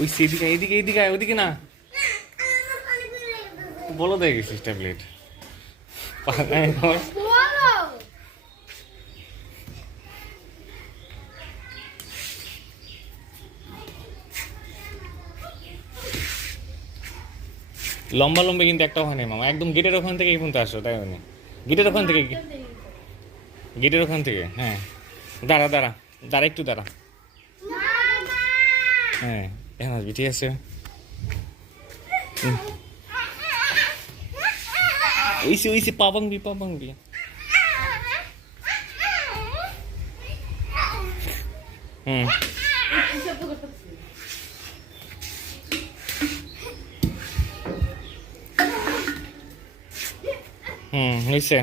ওই সেদিকে এইদিকে এইদিকে আয়, ওইদিকে না। বলো দিয়ে গেছিস ট্যাবলেট। লম্বা লম্বা কিন্তু একটা হয় না মামা, একদম গেটের ওখান থেকে এই পর্যন্ত আসো, তাই মানে গেটের ওখান থেকে, গেটের ওখান থেকে। হ্যাঁ, দাঁড়া দাঁড়া দাঁড়া, একটু দাঁড়া। হ্যাঁ, এখন আসবি, ঠিক আছে। ওইসে ওইসে পা ভাঙবি, পা ভাঙবি। হুম হুম, হয়েছে।